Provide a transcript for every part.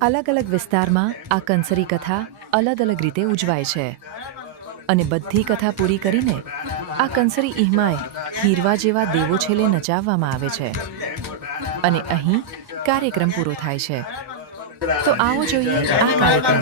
અલગ અલગ વિસ્તારમાં આ કંસરી કથા અલગ અલગ રીતે ઉજવાય છે અને બધી કથા પૂરી કરીને આ કંસરી ઈહમાએ હીરવા જેવા દેવો છેલ્લે નચાવવામાં આવે છે અને અહીં કાર્યક્રમ પૂરો થાય છે। તો આવો જોઈએ આ કાર્યક્રમ।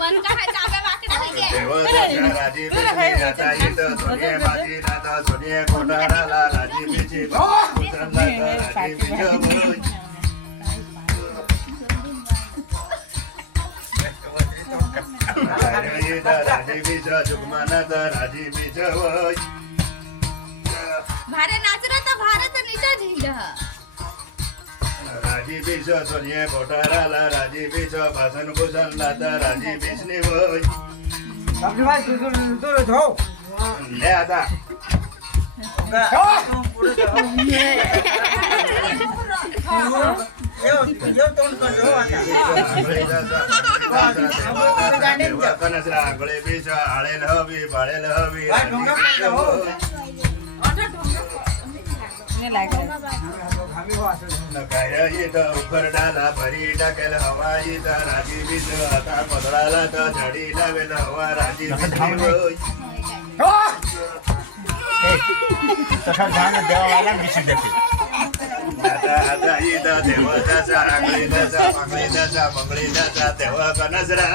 मन का है चाबे बाकड़ा है के राजी बिजली नाता ये तो सोनिया बाजी नाता सोनिया कोटारा ला राजी बिजली राजी बिजली राजी बिजली जुगमाना ता राजी बिजली भारे नाच रहा था भारे तो नीचे झी रहा राजी बिजली सोनिया कोटारा ला राजी बिजली भाषण भूषण लाता राजी बिजली वही सबसे भाई दूर जाओ ले आता यो तोंड कर दो आता आंगळे बीज आळेल हवी बाळेल हवी उखरडाला भरी टाकेल हवा इथं राजी बीज आता पदळाला तर झाडी लावेल हवा राजी आता इथं देवताचा आंगळी दाचा मंगळी दाचा मंगळी दाचा देव कनसरा